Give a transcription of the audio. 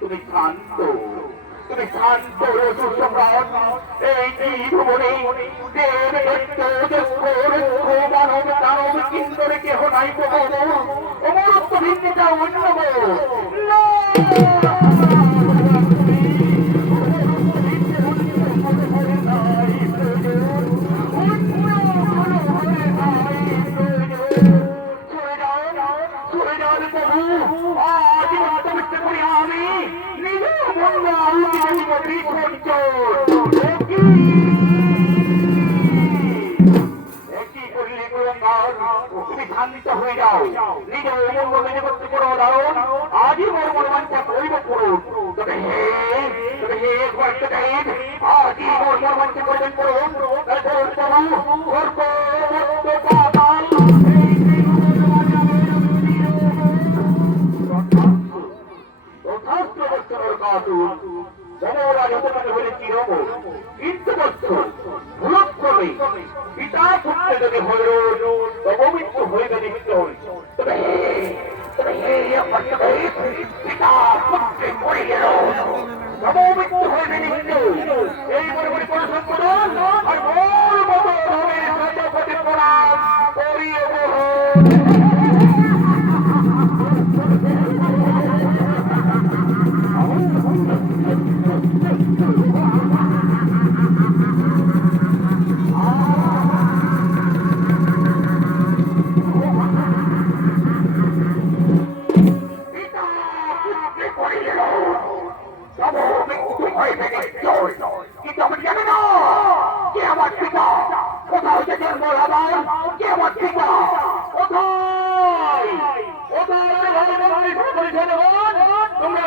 তুমি শান্ত, তুমি শান্ত সম্রাট। এই জীবনে দেব মানব দানব কিন্দরে কেহ নাই প্রভু। অমরত্ব ভিত্তিটা অন্য তুমি শান্ত হয়ে যাও, নিজের অমঙ্গ মেনে করতে করো দারুণ। আজই মোর মর্মাঞ্চা করিব করুন। তবে হে আজই মোর মর্মাঞ্চা করবেন করুন। পিতা পুত্রে যদি হল অপমৃত্যু হয়ে গেলে মৃত্যু হল। তবে পিতা পুত্রে মরে গেল অপমৃত্যু হয়ে গেলে মৃত্যু। এই বরাবরই পড়াশোনা করুন আর মোর মতো প্রজাপতি প্রণাম করিয়ে তোমরা